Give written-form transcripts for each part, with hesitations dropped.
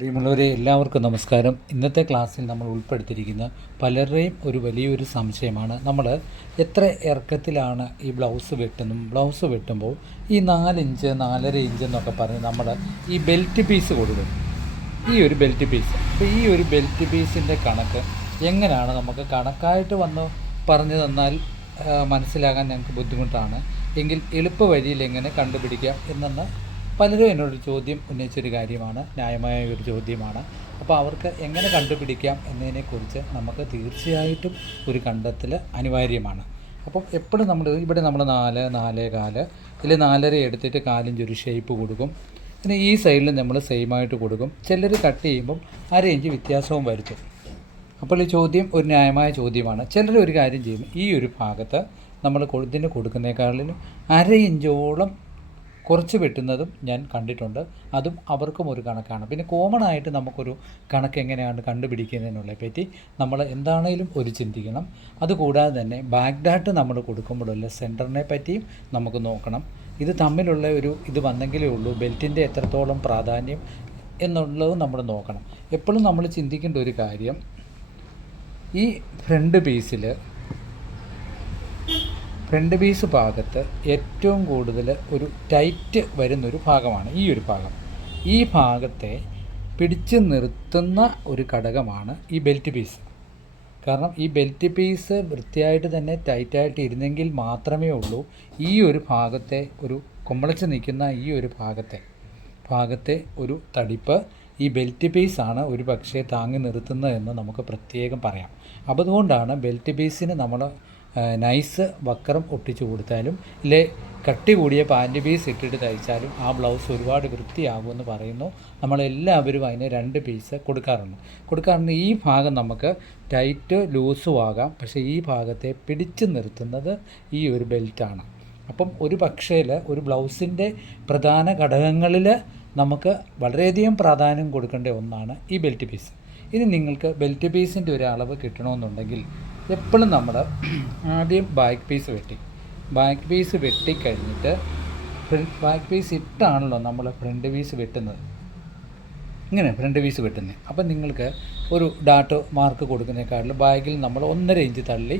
പ്രിയമുള്ളവരെ, എല്ലാവർക്കും നമസ്കാരം. ഇന്നത്തെ ക്ലാസ്സിൽ നമ്മൾ ഉൾപ്പെടുത്തിയിരിക്കുന്ന പലരുടെയും ഒരു വലിയൊരു സംശയമാണ്, നമ്മൾ എത്ര ഇറക്കത്തിലാണ് ഈ ബ്ലൗസ് വെട്ടുമ്പോൾ ഈ 4 ഇഞ്ച് 4.5 ഇഞ്ച് എന്നൊക്കെ പറഞ്ഞ് നമ്മൾ ഈ ബെൽറ്റ് പീസ് കൊടുക്കും. ഈ ഒരു ബെൽറ്റ് പീസ്, അപ്പോൾ ഈ ഒരു ബെൽറ്റ് പീസിൻ്റെ കണക്ക് എങ്ങനെയാണ് നമുക്ക് കണക്കായിട്ട് വന്ന് പറഞ്ഞു തന്നാൽ മനസ്സിലാകാൻ ഞങ്ങൾക്ക് ബുദ്ധിമുട്ടാണ്. എങ്കിൽ എളുപ്പ വഴിയിൽ എങ്ങനെ കണ്ടുപിടിക്കാം എന്നെന്ന് പലരും എന്നോട് ചോദ്യം ഉന്നയിച്ചൊരു കാര്യമാണ്, ന്യായമായ ഒരു ചോദ്യമാണ്. അപ്പോൾ അവർക്ക് എങ്ങനെ കണ്ടുപിടിക്കാം എന്നതിനെക്കുറിച്ച് നമുക്ക് തീർച്ചയായിട്ടും ഒരു കണ്ടെത്തൽ അനിവാര്യമാണ്. അപ്പം എപ്പോഴും ഇവിടെ നമ്മൾ 4, 4.25 ഇതിൽ 4.5 എടുത്തിട്ട് 4 ഇഞ്ച് ഒരു ഷേപ്പ് കൊടുക്കും. പിന്നെ ഈ സൈഡിൽ നമ്മൾ സെയിമായിട്ട് കൊടുക്കും. ചിലർ കട്ട് ചെയ്യുമ്പം 1/2 ഇഞ്ച് വ്യത്യാസവും വരുത്തും. അപ്പോൾ ഈ ചോദ്യം ഒരു ന്യായമായ ചോദ്യമാണ്. ചിലർ ഒരു കാര്യം ചെയ്യും, ഈ ഒരു ഭാഗത്ത് നമ്മൾ ഇതിന് കൊടുക്കുന്നേക്കാളിലും 1/2 ഇഞ്ചോളം കുറച്ച് വെട്ടുന്നതും ഞാൻ കണ്ടിട്ടുണ്ട്. അതും അവർക്കും ഒരു കണക്കാണ്. പിന്നെ കോമൺ ആയിട്ട് നമുക്കൊരു കണക്ക് എങ്ങനെയാണ് കണ്ടുപിടിക്കുന്നതിനുള്ളതിനെ പറ്റി നമ്മൾ എന്താണേലും ഒരു ചിന്തിക്കണം. അതുകൂടാതെ തന്നെ ബാക്ക് ഡാട്ട് നമ്മൾ കൊടുക്കുമ്പോഴുള്ള സെൻറ്ററിനെ പറ്റിയും നമുക്ക് നോക്കണം. ഇത് തമ്മിലുള്ള ഇത് വന്നെങ്കിലേ ഉള്ളൂ ബെൽറ്റിൻ്റെ എത്രത്തോളം പ്രാധാന്യം എന്നുള്ളത് നമ്മൾ നോക്കണം. എപ്പോഴും നമ്മൾ ചിന്തിക്കേണ്ട ഒരു കാര്യം, ഈ ഫ്രണ്ട് പീസ് ഭാഗത്ത് ഏറ്റവും കൂടുതൽ ഒരു ടൈറ്റ് വരുന്നൊരു ഭാഗമാണ് ഈ ഒരു ഭാഗം. ഈ ഭാഗത്തെ പിടിച്ച് നിർത്തുന്ന ഒരു ഘടകമാണ് ഈ ബെൽറ്റ് പീസ്. കാരണം ഈ ബെൽറ്റ് പീസ് വൃത്തിയായിട്ട് തന്നെ ടൈറ്റായിട്ട് ഇരുന്നെങ്കിൽ മാത്രമേ ഉള്ളൂ ഈ ഒരു ഭാഗത്തെ ഒരു കുമ്പളച്ച് നിൽക്കുന്ന ഈ ഒരു ഭാഗത്തെ ഒരു തടിപ്പ് ഈ ബെൽറ്റ് പീസാണ് ഒരു പക്ഷേ താങ്ങി നിർത്തുന്നതെന്ന് നമുക്ക് പ്രത്യേകം പറയാം. അപ്പോൾ അതുകൊണ്ടാണ് ബെൽറ്റ് പീസിന് നമ്മൾ നൈസ് വക്രം ഒട്ടിച്ചു കൊടുത്താലും ഇല്ലേ കട്ടി കൂടിയ പാൻറ്റ് പീസ് ഇട്ടിട്ട് തയ്ച്ചാലും ആ ബ്ലൗസ് ഒരുപാട് വൃത്തിയാകുമെന്ന് പറയുന്നു. നമ്മളെല്ലാവരും അതിന് 2 പീസ് കൊടുക്കാറുണ്ട്. ഈ ഭാഗം നമുക്ക് ടൈറ്റ് ലൂസും ആകാം, പക്ഷേ ഈ ഭാഗത്തെ പിടിച്ചു നിർത്തുന്നത് ഈ ഒരു ബെൽറ്റാണ്. അപ്പം ഒരു പക്ഷേ ഒരു ബ്ലൗസിൻ്റെ പ്രധാന ഘടകങ്ങളിൽ നമുക്ക് വളരെയധികം പ്രാധാന്യം കൊടുക്കേണ്ട ഒന്നാണ് ഈ ബെൽറ്റ് പീസ്. ഇനി നിങ്ങൾക്ക് ബെൽറ്റ് പീസിൻ്റെ ഒരു അളവ് കിട്ടണമെന്നുണ്ടെങ്കിൽ എപ്പോഴും നമ്മൾ ആദ്യം ബാക്ക് പീസ് വെട്ടിക്കഴിഞ്ഞിട്ട് ബാക്ക് പീസ് ഇട്ടാണല്ലോ നമ്മൾ ഫ്രണ്ട് പീസ് വെട്ടുന്നത്. അപ്പം നിങ്ങൾക്ക് ഒരു ഡാട്ട് മാർക്ക് കൊടുക്കുന്നതിനേക്കാളും ബാക്കിൽ നമ്മൾ 1.5 ഇഞ്ച് തള്ളി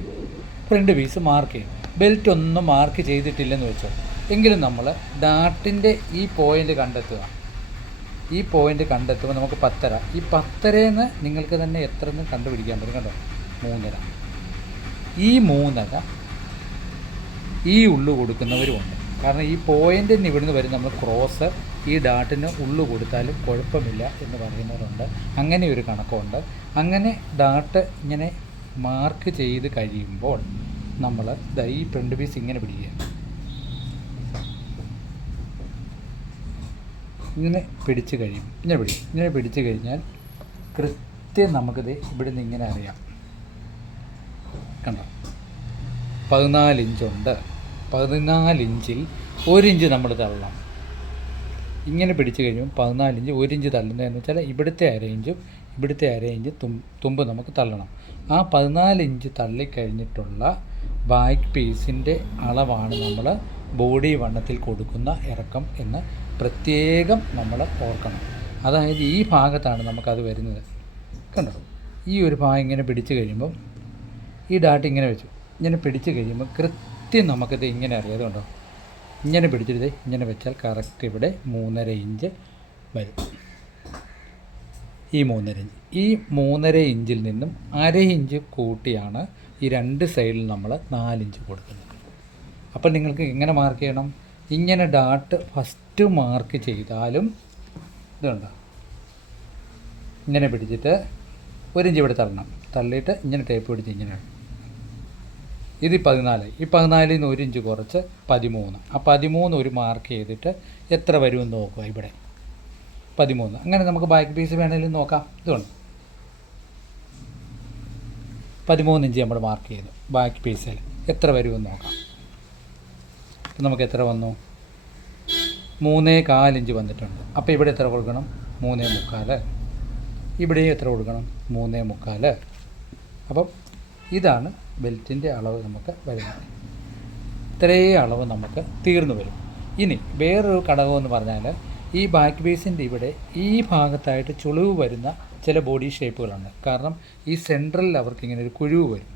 ഫ്രണ്ട് പീസ് മാർക്ക് ചെയ്യും. ബെൽറ്റ് ഒന്നും മാർക്ക് ചെയ്തിട്ടില്ലെന്ന് വെച്ചോ, എങ്കിലും നമ്മൾ ഡാട്ടിൻ്റെ ഈ പോയിൻ്റ് കണ്ടെത്തുമ്പോൾ നമുക്ക് 10.5. ഈ 10.5 നിങ്ങൾക്ക് തന്നെ എത്ര എന്ന് കണ്ടുപിടിക്കാൻ പറ്റും. കണ്ടോ, 3.5. ഈ 3.5 ഈ ഉള്ളു കൊടുക്കുന്നവരുമുണ്ട്. കാരണം ഈ പോയിൻ്റിന് ഇവിടുന്ന് വരും നമ്മൾ ക്രോസ് ഈ ഡാട്ടിന് ഉള്ളു കൊടുത്താലും കുഴപ്പമില്ല എന്ന് പറയുന്നവരുണ്ട്. അങ്ങനെ ഒരു കണക്കുണ്ട്. അങ്ങനെ ഡാട്ട് ഇങ്ങനെ മാർക്ക് ചെയ്ത് കഴിയുമ്പോൾ നമ്മൾ ഈ ഫ്രണ്ട് പീസ് ഇങ്ങനെ പിടിക്കുക. ഇങ്ങനെ പിടിച്ച് കഴിഞ്ഞാൽ കൃത്യം നമുക്കിത് ഇവിടുന്ന് ഇങ്ങനെ അറിയാം. കണ്ടോ, 14 ഇഞ്ചുണ്ട്. 14 ഇഞ്ചിൽ 1 ഇഞ്ച് നമ്മൾ തള്ളണം. ഇങ്ങനെ പിടിച്ച് കഴിയുമ്പോൾ 14 ഇഞ്ച് 1 ഇഞ്ച് തള്ളുന്നതെന്ന് വെച്ചാൽ ഇവിടുത്തെ 1/2 ഇഞ്ച് തുമ്പ് നമുക്ക് തള്ളണം. ആ 14 ഇഞ്ച് തള്ളിക്കഴിഞ്ഞിട്ടുള്ള ബാക്ക് പീസിൻ്റെ അളവാണ് നമ്മൾ ബോഡി വണ്ണത്തിൽ കൊടുക്കുന്ന ഇറക്കം എന്ന് പ്രത്യേകം നമ്മൾ ഓർക്കണം. അതായത് ഈ ഭാഗത്താണ് നമുക്കത് വരുന്നത്. കണ്ടോ, ഈ ഒരു ഭാഗം ഇങ്ങനെ പിടിച്ച് കഴിയുമ്പം ഈ ഡാട്ട് ഇങ്ങനെ വെച്ചു, ഇങ്ങനെ പിടിച്ച് കഴിയുമ്പോൾ കൃത്യം നമുക്കിത് ഇങ്ങനെ അറിയാതെ കണ്ടോ, ഇങ്ങനെ പിടിച്ചിട്ട് ഇങ്ങനെ വെച്ചാൽ കറക്റ്റ് ഇവിടെ 3.5 ഇഞ്ച് വരും. ഈ 3.5 ഇഞ്ചിൽ നിന്നും 1/2 ഇഞ്ച് കൂട്ടിയാണ് ഈ 2 സൈഡിൽ നമ്മൾ 4 ഇഞ്ച് കൊടുക്കുന്നത്. അപ്പോൾ നിങ്ങൾക്ക് എങ്ങനെ മാർക്ക് ചെയ്യണം? ഇങ്ങനെ ഡാട്ട് ഫസ്റ്റ് മാർക്ക് ചെയ്താലും ഇതുണ്ടോ, ഇങ്ങനെ പിടിച്ചിട്ട് 1 ഇഞ്ച് ഇവിടെ തള്ളിയിട്ട് ഇങ്ങനെ ടേപ്പ് പിടിച്ച് ഇങ്ങനെ. ഇത് 14. ഈ 14ൽ നിന്ന് 1 ഇഞ്ച് കുറച്ച് 13. ആ 13 ഒരു മാർക്ക് ചെയ്തിട്ട് എത്ര വരുമെന്ന് നോക്കുക. ഇവിടെ 13. അങ്ങനെ നമുക്ക് ബാക്ക് പീസ് വേണമെങ്കിലും നോക്കാം. ഇതുണ്ട് 13 ഇഞ്ച് നമ്മൾ മാർക്ക് ചെയ്തു. ബാക്ക് പീസിൽ എത്ര വരുമെന്ന് നോക്കാം. നമുക്ക് എത്ര വന്നു? 3.25 ഇഞ്ച് വന്നിട്ടുണ്ട്. അപ്പോൾ ഇവിടെ എത്ര കൊടുക്കണം? 3.25. ഇവിടെയും എത്ര കൊടുക്കണം? 3.25. അപ്പം ഇതാണ് ബെൽറ്റിൻ്റെ അളവ് നമുക്ക് വരുന്നത്. ഇത്രയും അളവ് നമുക്ക് തീർന്നു വരും. ഇനി വേറൊരു ഘടകമെന്ന് പറഞ്ഞാൽ ഈ ബാക്ക് പീസിൻ്റെ ഇവിടെ ഈ ഭാഗത്തായിട്ട് ചുളിവ് വരുന്ന ചില ബോഡി ഷേപ്പുകളുണ്ട്. കാരണം ഈ സെൻട്രലിൽ അവർക്ക് ഇങ്ങനെ ഒരു കുഴിവ് വരും,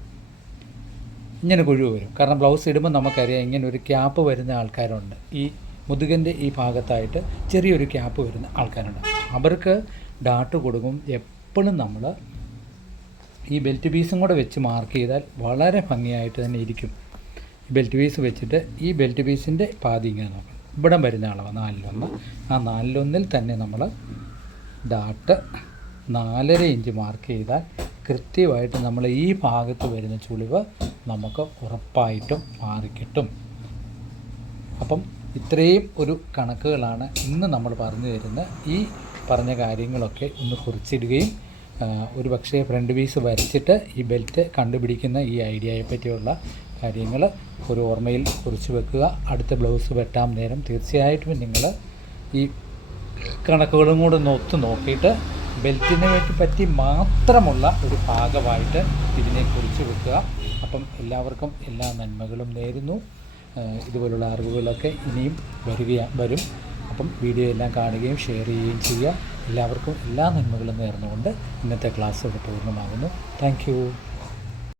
ഇങ്ങനെ കുഴിവ് വരും. കാരണം ബ്ലൗസ് ഇടുമ്പോൾ നമുക്കറിയാം ഇങ്ങനെ ഒരു ക്യാപ്പ് വരുന്ന ആൾക്കാരുണ്ട്. ഈ മുതുകൻ്റെ ഈ ഭാഗത്തായിട്ട് ചെറിയൊരു ക്യാപ്പ് വരുന്ന ആൾക്കാരുണ്ട്. അവർക്ക് ഡാട്ട് കൊടുക്കും എപ്പോഴും നമ്മൾ ഈ ബെൽറ്റ് പീസും കൂടെ വെച്ച് മാർക്ക് ചെയ്താൽ വളരെ ഭംഗിയായിട്ട് തന്നെ ഇരിക്കും. ബെൽറ്റ് പീസ് വെച്ചിട്ട് ഈ ബെൽറ്റ് പീസിൻ്റെ പാതി ഇങ്ങനെ നോക്കണം. ഇവിടെ വരുന്ന അളവ് 4:1. ആ 4:1 തന്നെ നമ്മൾ ഡാട്ട് 4.5 ഇഞ്ച് മാർക്ക് ചെയ്താൽ കൃത്യമായിട്ട് നമ്മൾ ഈ ഭാഗത്ത് വരുന്ന ചുളിവ് നമുക്ക് ഉറപ്പായിട്ടും മാറിക്കിട്ടും. അപ്പം ഇത്രയും ഒരു കണക്കുകളാണ് ഇന്ന് നമ്മൾ പറഞ്ഞു തരുന്ന. ഈ പറഞ്ഞ കാര്യങ്ങളൊക്കെ ഒന്ന് കുറിച്ചിടുകയും ഒരു പക്ഷേ ഫ്രണ്ട് പീസ് വരച്ചിട്ട് ഈ ബെൽറ്റ് കണ്ടുപിടിക്കുന്ന ഈ ഐഡിയയെ പറ്റിയുള്ള കാര്യങ്ങൾ ഒരു ഓർമ്മയിൽ കുറിച്ച് വെക്കുക. അടുത്ത ബ്ലൗസ് വെട്ടാൻ നേരം തീർച്ചയായിട്ടും നിങ്ങൾ ഈ കണക്കുകളും കൂടെ ഒന്ന് ഒത്തു നോക്കിയിട്ട് ബെൽറ്റിനെ വേണ്ടി പറ്റി മാത്രമുള്ള ഒരു ഭാഗമായിട്ട് ഇതിനെ കുറിച്ച് വെക്കുക. അപ്പം എല്ലാവർക്കും എല്ലാ നന്മകളും നേരുന്നു. ഇതുപോലുള്ള അറിവുകളൊക്കെ ഇനിയും വരും. അപ്പം വീഡിയോ എല്ലാം കാണുകയും ഷെയർ ചെയ്യുകയും ചെയ്യുക. എല്ലാവർക്കും എല്ലാ നന്മകളും നേർന്നുകൊണ്ട് ഇന്നത്തെ ക്ലാസ് ഇവിടെ പൂർണ്ണമാകുന്നു. Thank you.